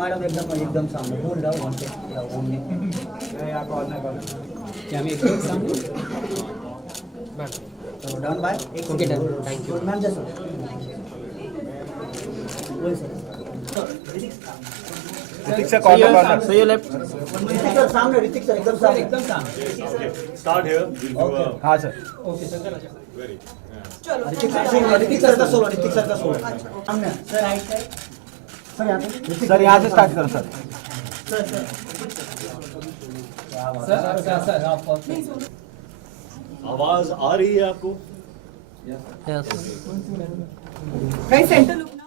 Madam एकदम एकदम सामने बोल रहा हूँ यार कॉर्नर पर क्या मैं एकदम सामने तो done by okay done thank you ma'am just बोल सर ऋतिक सर कॉर्नर सही है लेफ्ट ऋतिक सर सामने ऋतिक सर एकदम सामने स्टार्ट हियर हाँ सर ओके सर वेरी चलो ऋतिक सर का सोलो सामने सर राइट साइड सर यहाँ से स्टार्ट करो सर आवाज आ रही है आपको? यस कहीं सेंटर लुक ना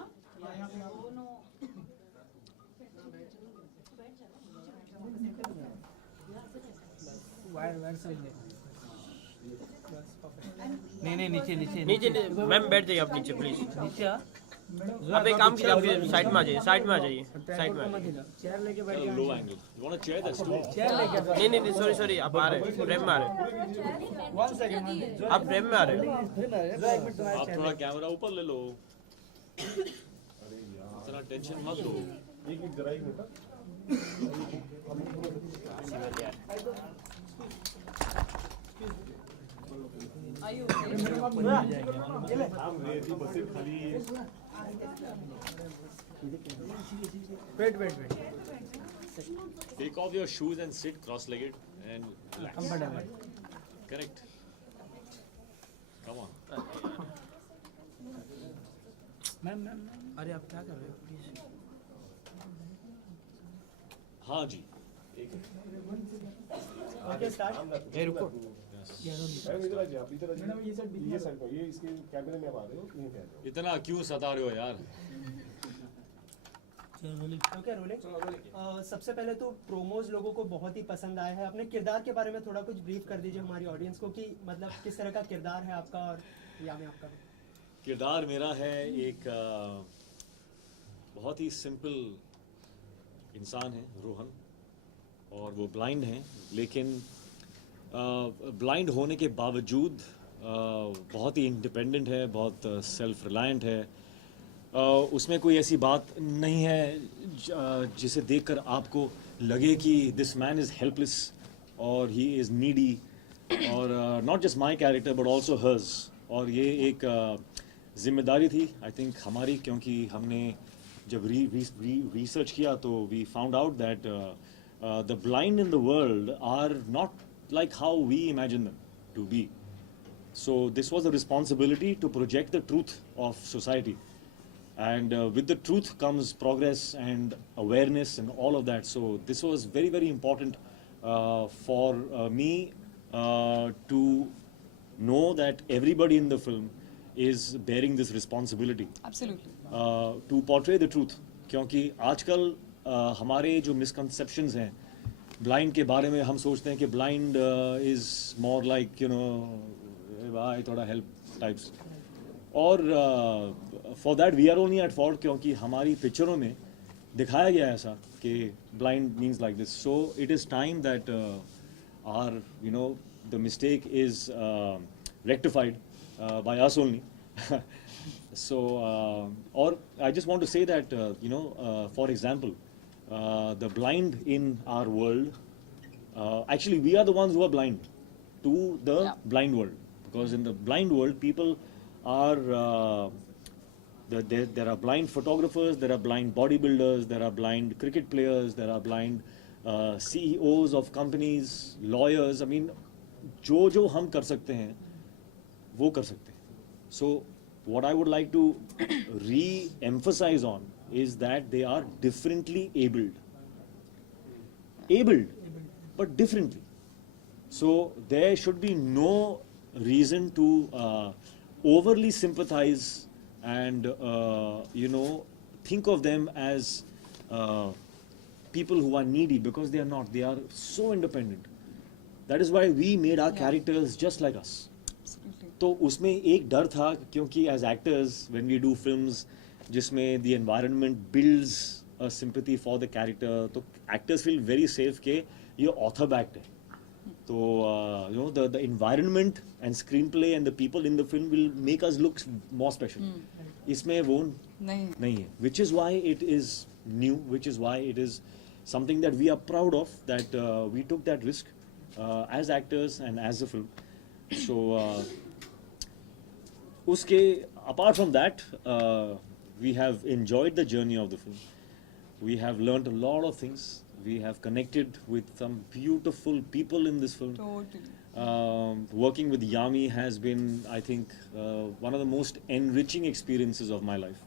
नहीं नीचे नीचे मैम बैठ जाइए आप नीचे प्लीज नीचे आप एक काम कीजिए आप साइड में आ जाइए साइड में आ जाइए चेयर लेके बैठ Low angle. You want to chair that stool? Chair लेके नहीं सॉरी आप आ रहे हैं फ्रेम में आ रहे हैं आप फ्रेम में आ रहे हैं आप थोड़ा कैमरा ऊपर ले लो। इतना टेंशन मत लो। Wait Take off your shoes and sit cross-legged and relax. Correct. Come on. Ma'am अरे आप क्या कर रहे हो प्लीज हाँ जी। ओके स्टार्ट ए रुको इतना क्यों सता रहे हो यार? ओके रोलिंग सबसे पहले तो प्रोमोज लोगों को बहुत ही पसंद आया है अपने किरदार के बारे में थोड़ा कुछ ब्रीफ कर दीजिए हमारी ऑडियंस को कि मतलब किस तरह का किरदार है आपका और यामी आपका किरदार मेरा है एक बहुत ही सिंपल इंसान है रोहन और वो ब्लाइंड है लेकिन ब्लाइंड होने के बावजूद बहुत ही इंडिपेंडेंट है बहुत सेल्फ रिलायंट है उसमें कोई ऐसी बात नहीं है जिसे देखकर आपको लगे कि दिस मैन इज़ हेल्पलेस और ही इज़ नीडी और not just my character but also hers और ये एक जिम्मेदारी थी आई थिंक हमारी क्योंकि हमने जब रिसर्च किया तो we found out that the blind in the world are not like how we imagine them to be. So this was a responsibility to project the truth of society. And with the truth comes progress and awareness and all of that. So this was very, very important for me to know that everybody in the film is bearing this responsibility. Absolutely. To portray the truth. क्योंकि आजकल हमारे जो misconceptions हैं blind के बारे में हम सोचते हैं कि blind is more like you know भाई थोड़ा हेल्प टाइप्स और for that we are only at fault क्योंकि हमारी पिक्चरों में दिखाया गया ऐसा कि blind means like this so it is time that are you know the mistake is rectified by us only so और I just want to say that you know for example the blind in our world, actually we are the ones who are blind to the blind world because in the blind world people are there are blind photographers, there are blind bodybuilders, there are blind cricket players, there are blind CEOs of companies, lawyers. I mean जो हम कर सकते हैं वो कर सकते हैं. So what I would like to re-emphasize on is that they are differently abled but differently, so there should be no reason to overly sympathize and you know think of them as people who are needy because they are not. They are so independent. That is why we made our characters just like us. तो उसमें एक डर था क्योंकि as actors when we do films जिसमें the environment builds a sympathy for the character तो actors feel very safe कि ये author backed है तो you know the environment and screenplay and the people in the film will make us look more special इसमें वो नहीं है which is why it is new, which is why it is something that we are proud of, that we took that risk as actors and as a film. So, apart from that, we have enjoyed the journey of the film. We have learned a lot of things. We have connected with some beautiful people in this film. Totally. Working with Yami has been, I think, one of the most enriching experiences of my life.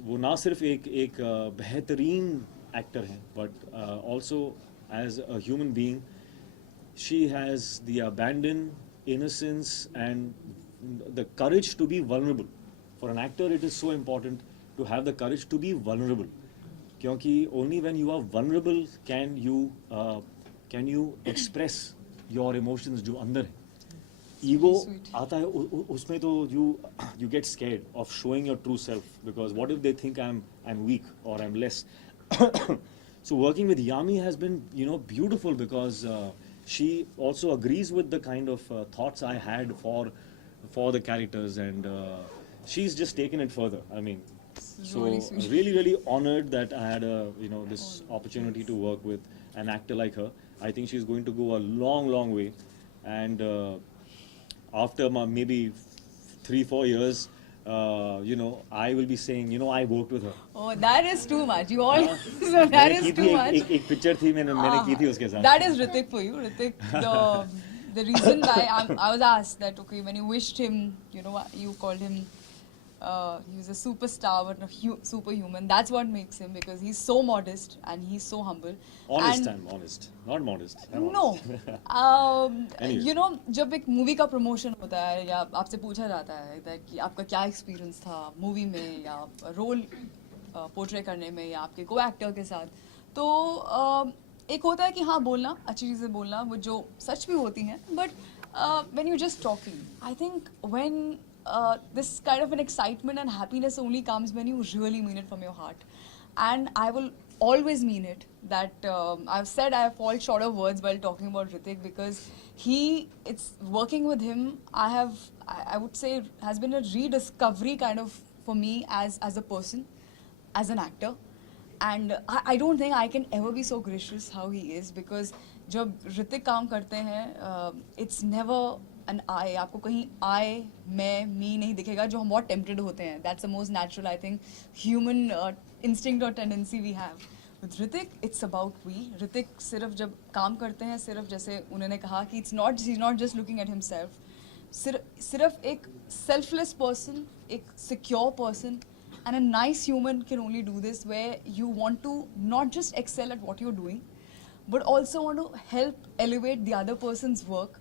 वो ना सिर्फ एक बेहतरीन actor हैं, but also as a human being, she has the abandon, innocence, and the courage to be vulnerable. For an actor, it is so important to have the courage to be vulnerable. क्योंकि only when you are vulnerable can you express your emotions जो अंदर है. Ego आता है उसमें तो you get scared of showing your true self, because what if they think I'm weak or I'm less. So working with Yami has been beautiful, because she also agrees with the kind of thoughts I had for the characters, and she's just taken it further. I mean, so Really sweet. really honored that I had this opportunity to work with an actor like her. I think she's going to go a long way, and after maybe 3-4 years, I will be saying, I worked with her. Oh, that is too much. You all, so that is too much. एक picture थी मैंने की थी उसके साथ. That is Hritik for you. Hritik, the reason why I was asked that, okay, when you wished him, you called him, he was a superstar but a superhuman. That's what makes him, because he's so modest and he's so humble. Honest, And I'm honest, not modest. I'm no, honest. Anyway. जब एक movie का promotion होता है या आपसे पूछा जाता है कि आपका क्या एक्सपीरियंस था मूवी में या रोल पोर्ट्रे करने में या आपके को एक्टर के साथ, तो एक होता है कि हाँ बोलना, अच्छी चीज़ें बोलना, वो जो सच भी होती हैं, but when you're just talking, I think when this kind of an excitement and happiness only comes when you really mean it from your heart. And I will always mean it, that I've said I fall short of words while talking about Hritik, because it's working with him, I would say has been a rediscovery kind of for me as a person, as an actor. And I don't think I can ever be so gracious how he is, because जब Hritik काम करते हैं, it's never an I. आपको कहीं I, मैं, me नहीं दिखेगा, जो हम बहुत tempted होते हैं. That's the most natural, I think, human instinct or tendency we have. With Hritik, it's about we. Hritik सिर्फ जब काम करते हैं, सिर्फ जैसे उन्होंने कहा कि he's not just looking at himself. सिर्फ एक selfless person, एक secure person, and a nice human can only do this, where you want to not just excel at what you're doing, but also want to help elevate the other person's work,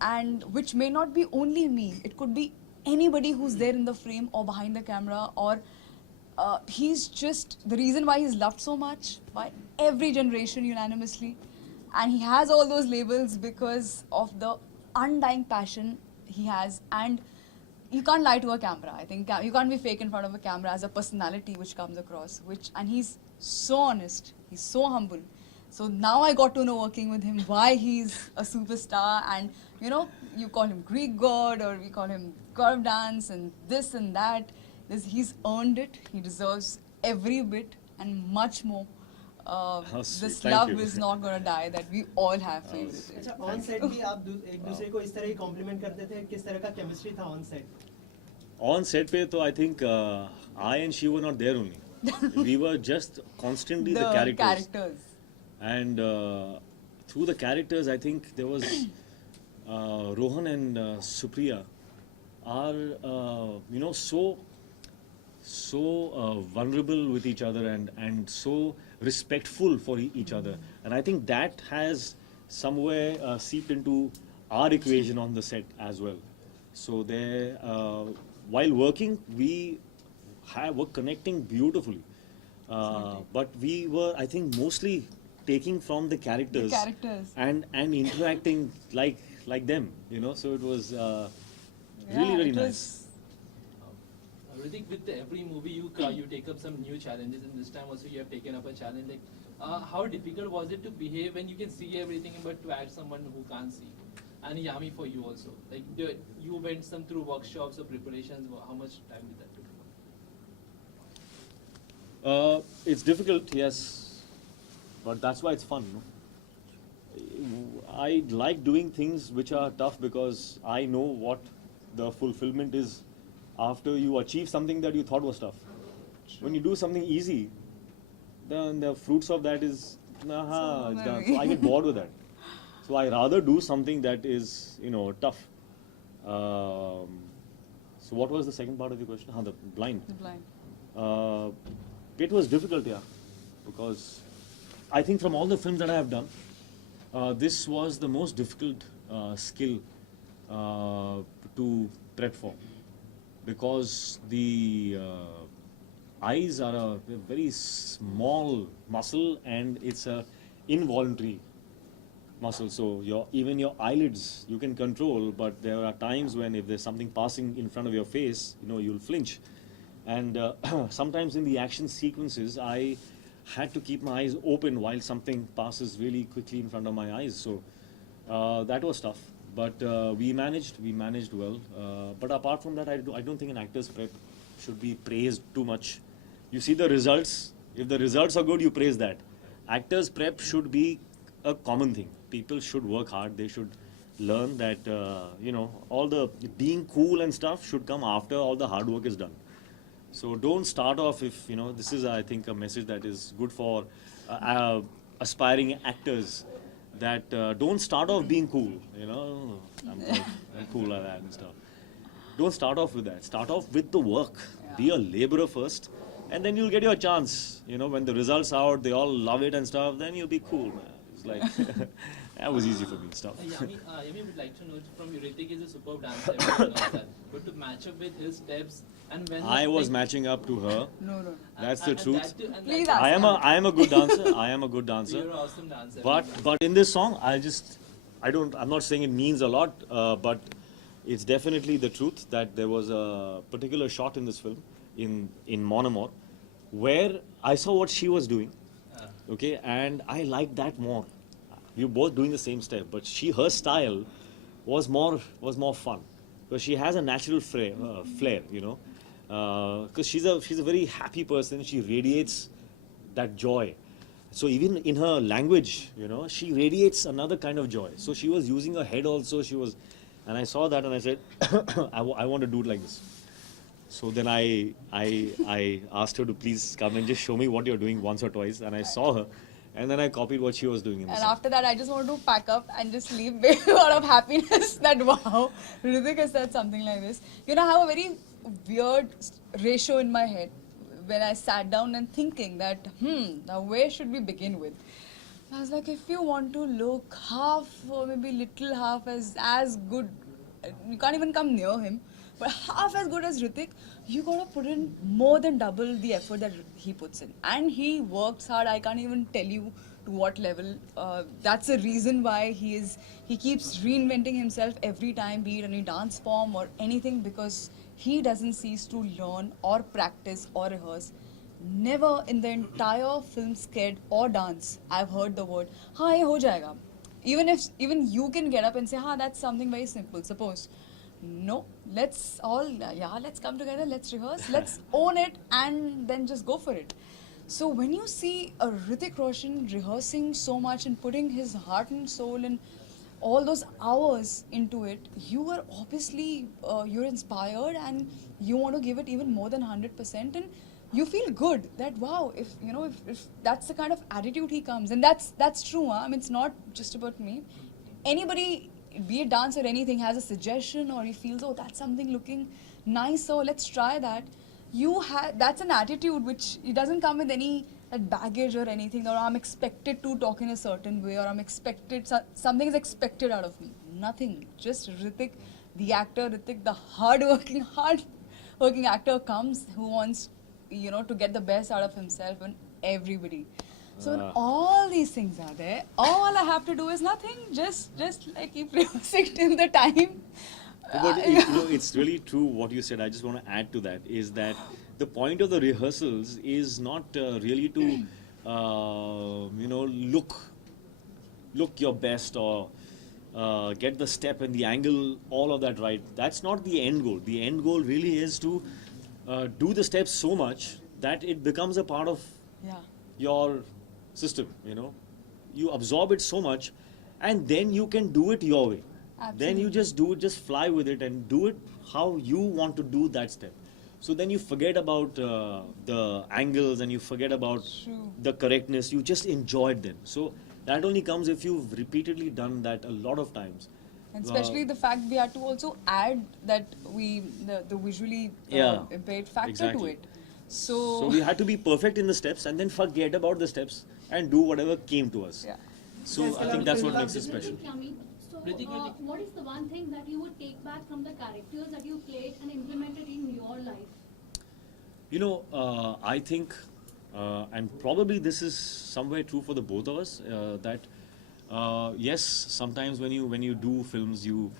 and which may not be only me. It could be anybody who's there in the frame or behind the camera, or he's just the reason why he's loved so much by every generation unanimously, and he has all those labels because of the undying passion he has. And you can't lie to a camera. I think you can't be fake in front of a camera as a personality which comes across, and he's so honest, he's so humble. So now I got to know, working with him, why he's a superstar. And you call him Greek god, or we call him curve dance and this and that. He's earned it. He deserves every bit and much more. This Thank love you. is not going to die, that we all have for you. अच्छा, on set भी आप एक दूसरे को इस तरह ही complement करते थे, किस तरह का केमिस्ट्री था ऑन सेट? On set पे तो I think I and she were not there only. We were just constantly the characters. And through the characters, I think there was Rohan and Supriya are so vulnerable with each other, and so respectful for each other, and I think that has somewhere seeped into our equation on the set as well. So there, while working, we were connecting beautifully, but we were, I think, mostly taking from the characters, and interacting like them, so it was really nice. Hritik, with every movie you take up some new challenges, and this time also you have taken up a challenge. Like, how difficult was it to behave when you can see everything, but to act someone who can't see? And Yami, for you also, like you went through workshops or preparations. How much time did that take? It's difficult, yes, but that's why it's fun. No? I like doing things which are tough because I know what the fulfillment is after you achieve something that you thought was tough. When you do something easy, then the fruits of that is, it's done. So I get bored with that. So I rather do something that is, tough. So what was the second part of the question? The blind. The blind. It was difficult, yeah, because I think from all the films that I have done, this was the most difficult skill to prep for, because the eyes are a very small muscle and it's a involuntary muscle. So even your eyelids you can control, but there are times when if there's something passing in front of your face, you'll flinch. And sometimes in the action sequences, I had to keep my eyes open while something passes really quickly in front of my eyes. So that was tough, but we managed well. But apart from that, I don't think an actor's prep should be praised too much. You see the results. If the results are good, you praise that. Actors' prep should be a common thing. People should work hard. They should learn that, all the being cool and stuff should come after all the hard work is done. So don't start off if, this is, I think, a message that is good for aspiring actors, that don't start off being cool, I'm cool like that and stuff. Don't start off with that. Start off with the work. Yeah. Be a laborer first, and then you'll get your chance. When the results are out, they all love it and stuff, then you'll be cool, man. It's like, that was easy for me and stuff. Yami would like to know from you, Hritik is a superb dancer, everyone knows that. But to match up with his steps, and when I was matching up to her. No. That's the truth. Please I am a good dancer. I am a good dancer. You're an awesome dancer. But in this song, I'm not saying it means a lot, but it's definitely the truth that there was a particular shot in this film, in Mon Amour, where I saw what she was doing, okay, and I liked that more. We were both doing the same step, but her style was more fun, because she has a natural flair, because she's a very happy person. She radiates that joy. So even in her language, she radiates another kind of joy. So she was using her head also. And I saw that and I said, I want to do it like this. So then I asked her to please come and just show me what you're doing once or twice. And I saw her, and then I copied what she was doing. And after that, I just wanted to pack up and just leave with a lot of happiness that, wow, Hritik has said something like this. I have a very weird ratio in my head when I sat down and thinking that, now where should we begin with? I was like, if you want to look half or maybe little half as good, you can't even come near him, but half as good as Hritik, you gotta put in more than double the effort that he puts in. And he works hard. I can't even tell you to what level. That's the reason why he keeps reinventing himself every time, be it any dance form or anything, because he doesn't cease to learn or practice or rehearse. Never in the entire film sked or dance I've heard the word ye ho jayega. Even you can get up and say that's something very simple. Suppose no, let's come together, let's rehearse, let's own it, and then just go for it. So when you see a Hritik Roshan rehearsing so much and putting his heart and soul and all those hours into it, you are obviously you're inspired and you want to give it even more than 100%, and you feel good that wow, if that's the kind of attitude he comes, and that's true. I mean, it's not just about me. Anybody, be it dance or anything, has a suggestion or he feels, that's something looking nice, so let's try that. That's an attitude which it doesn't come with any baggage or anything, or I'm expected to talk in a certain way, or something is expected out of me. Nothing. Just Hritik, the actor, Hritik, the hard-working actor comes who wants to get the best out of himself and everybody. So when all these things are there, all I have to do is nothing. Just like keep rehearsing till the time. But it's really true what you said. I just want to add to that, is that the point of the rehearsals is not really to look your best or get the step and the angle, all of that right. That's not the end goal. The end goal really is to do the steps so much that it becomes a part of Yeah. your system, you know. You absorb it so much, and then you can do it your way. Then you Absolutely. just do it, just fly with it and do it how you want to do that step. So then you forget about the angles and you forget about True. the correctness. You just enjoy it then. So that only comes if you've repeatedly done that a lot of times. And especially the fact we had to also add that the visually Yeah, impaired factor exactly. to it. So, So we had to be perfect in the steps and then forget about the steps and do whatever came to us. yeah. So I think that's what makes it special. Yami, so Hritik, what is the one thing that you would take back from the characters that you played and implemented in your life? You know, I think, and probably this is somewhere true for the both of us, that yes, sometimes when you do films, you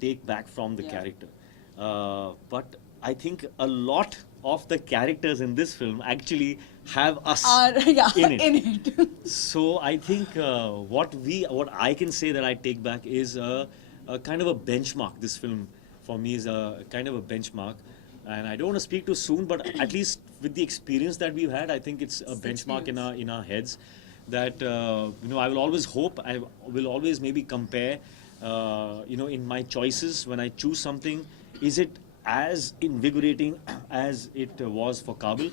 take back from the Yeah. character, but I think a lot of the characters in this film actually have us Yeah, in it. in it. So I think what I can say that I take back is a kind of a benchmark. This film for me is a kind of a benchmark, and I don't want to speak too soon, but at least with the experience that we've had, I think it's a benchmark in our heads. That I will always hope, I will always maybe compare, in my choices when I choose something, is it as invigorating as it was for Kabil?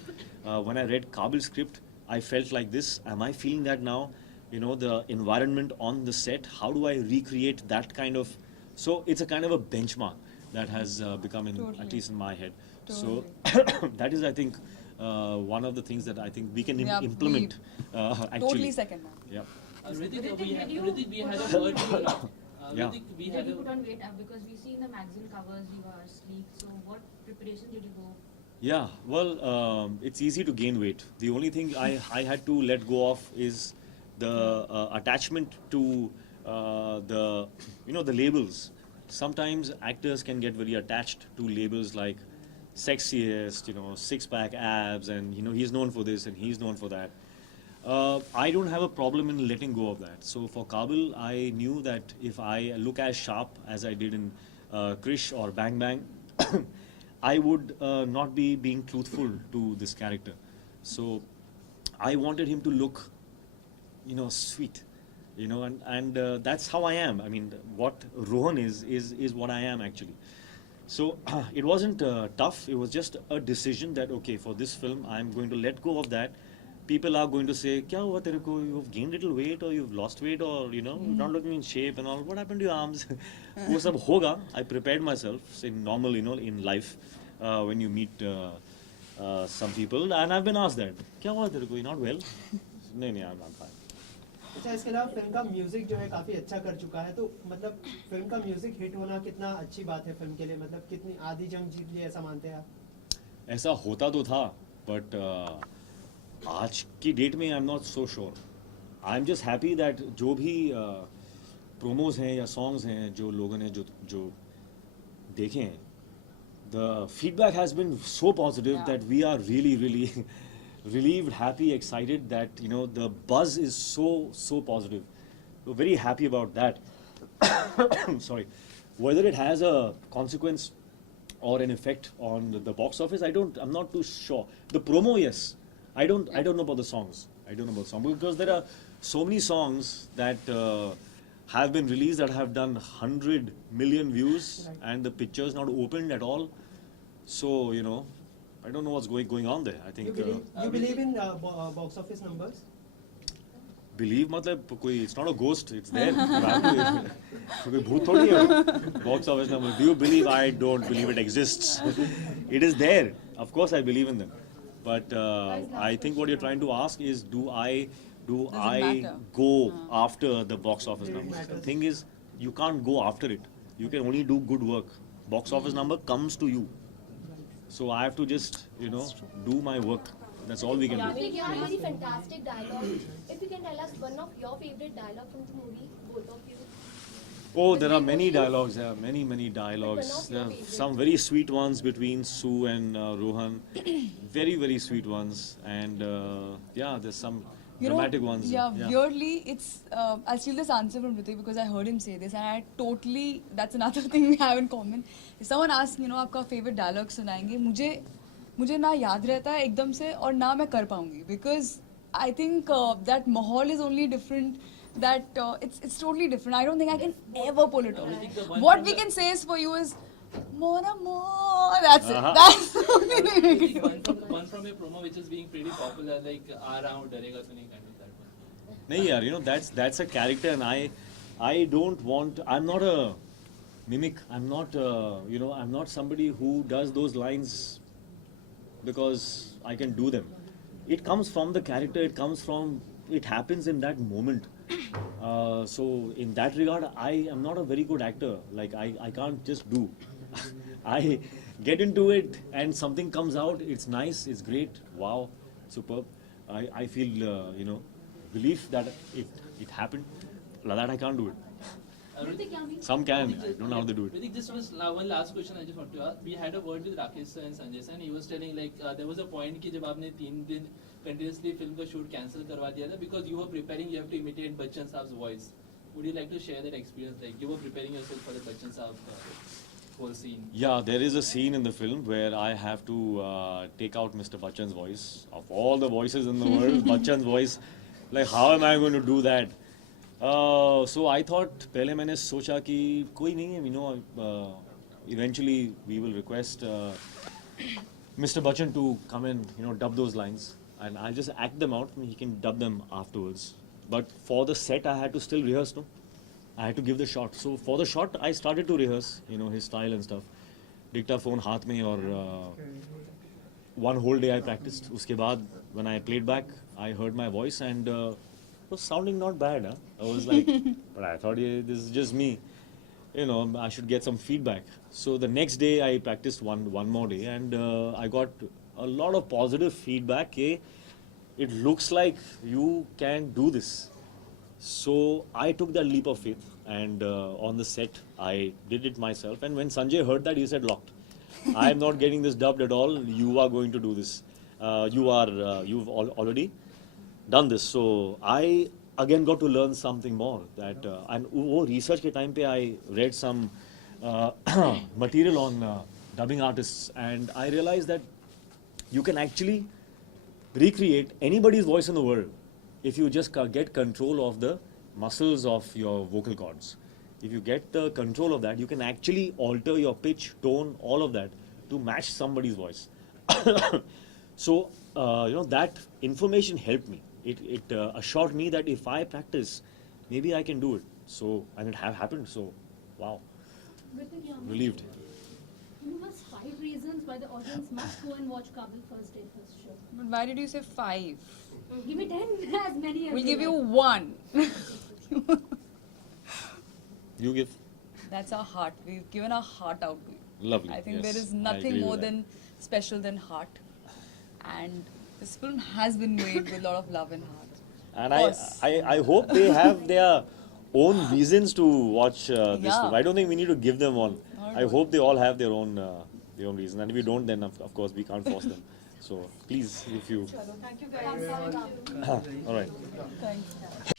When I read Kabil's script, I felt like this. Am I feeling that now? You know, the environment on the set, how do I recreate that kind of... So it's a kind of a benchmark that has become, Totally. at least in my head. Totally. So that is, I think, one of the things that I think we can Yeah, implement, actually. Totally second man. Yeah. Hritik, we had a word. Yeah. Hritik, we Did had you a put on weight because we see in the magazine covers you are sleek. So what preparation did you go? Yeah, well, it's easy to gain weight. The only thing I had to let go of is the attachment to the labels. Sometimes actors can get very attached to labels like sexiest, six-pack abs, and he's known for this and he's known for that. I don't have a problem in letting go of that. So for Kabil, I knew that if I look as sharp as I did in Krish or Bang Bang, I would not be being truthful to this character. So I wanted him to look, sweet, and that's how I am. I mean, what Rohan is what I am actually. So it wasn't tough. It was just a decision that, okay, for this film, I'm going to let go of that. People are going to say, "Kya hua tere ko? You've gained little weight, or you've lost weight, or you're not looking in shape and all. What happened to your arms?" वो सब होगा. I prepared myself, say normal, in life, when you meet some people, and I've been asked that, "Kya hua tere ko? You're not well?" नहीं, I'm fine. अच्छा, इसके अलावा film का music जो है काफी अच्छा कर चुका है, तो मतलब फिल्म का म्यूजिक हिट होना कितना अच्छी बात है फिल्म के लिए, मतलब कितनी आधी जंग जीत ली ऐसा मानते हैं आप? ऐसा होता तो था, बट आज की डेट में I am not so sure. I am just happy that जो भी प्रोमोज हैं या सॉन्ग्स हैं जो लोगों ने जो देखे हैं, the feedback has been so positive that we are really really relieved, happy, excited that the buzz is so positive. We're very happy about that. Sorry, whether it has a consequence or an effect on the box office, I'm not too sure. The promo, yes. I don't know about the songs. I don't know about songs because there are so many songs that have been released that have done 100 million views, and the picture's not opened at all. So I don't know what's going on there. I think You believe in box office numbers? believe मतलब कोई, it's not a ghost, it's there. कोई भूत थोड़ी है. Box office number. Do you believe? I don't believe it exists. It is there. Of course I believe in them. But I think what you're trying to ask is, do I matter? go after the box office numbers? The thing is, you can't go after it. You can only do good work. Box office number comes to you. So I have to just, do my work. That's all we can do. Yami, you have very fantastic dialogue. If you can tell us one of your favorite dialogue from the movie, both of you. Oh, there are many dialogues. There are many dialogues. One of There your are favorite. some very sweet ones between Sue and Rohan. Very sweet ones. And there's some dramatic ones. Yeah, weirdly, it's I'll steal this answer from Hritik because I heard him say this, and I totally, that's another thing we have in common. If someone asks, आपका favorite dialogue सुनाएंगे, मुझे मुझे ना याद रहता है एकदम से और ना मैं कर पाऊंगी बिकॉज आई थिंक दैट माहौल is only different that it's totally different. I don't think I can ever pull it off. What we can say is for you is more and more. That's it. That's the only thing we can do. One from a promo which is being pretty popular, like "Aa raha hu, darega to nahi," kind of that one. नहीं यार, you know that's a character, and I don't want. I'm not a mimic. I'm not I'm not somebody who does those lines because I can do them. It comes from the character. It happens in that moment. So in that regard, I am not a very good actor. Like I can't just do. I get into it and something comes out. It's nice. It's great. Wow, superb. I feel relief that it happened. Like that I can't do it. Some can. I don't know how they do it. Hritik, just one last question I just want to ask. We had a word with Rakesh sir and Sanjay sir, and he was telling like there was a point कि जब आपने 3 दिन continuously film का shoot cancel करवा दिया था because you were preparing, you have to imitate Bachchan Saab's voice. Would you like to share that experience? Like you were preparing yourself for the Bachchan Saab whole scene. Yeah, there is a scene in the film where I have to take out Mr. Bachchan's voice. Of all the voices in the world, Bachchan's voice. Like how am I going to do that? So I thought पहले मैंने सोचा कि कोई नहीं है, eventually we will request Mr. Bachchan to come and dub those lines, and I'll just act them out and he can dub them afterwards. But for the set I had to still rehearse, no? I had to give the shot. So for the shot I started to rehearse, his style and stuff. Dictaphone हाथ में और one whole day I practiced. उसके बाद when I played back, I heard my voice and it was sounding not bad. I was like, but I thought this is just me. I should get some feedback. So the next day I practiced one more day and I got a lot of positive feedback. It looks like you can do this. So I took that leap of faith and on the set I did it myself. And when Sanjay heard that, he said, locked. I am not getting this dubbed at all. You are going to do this. You've already done this. So I again got to learn something more. That and वो research के time पे I read some material on dubbing artists, and I realized that you can actually recreate anybody's voice in the world if you just get control of the muscles of your vocal cords. If you get the control of that, you can actually alter your pitch, tone, all of that to match somebody's voice. So that information helped me. It assured me that if I practice, maybe I can do it. So, and it happened. So, wow, relieved. Give us 5 reasons why the audience must go and watch Kabil first day, first show. But why did you say 5? Give me 10, as many as We'll give like. you 1. You give. That's our heart. We've given our heart out to you. Lovely. I think yes, there is I nothing agree more with that. than special than heart. And this film has been made with a lot of love and heart. And Course. I hope they have their own reasons to watch this Yeah. film. I don't think we need to give them one. Not I at all. hope they all have their own reason. And if we don't, then of course we can't force them. So please, if you. Thank you guys. All right. Thanks.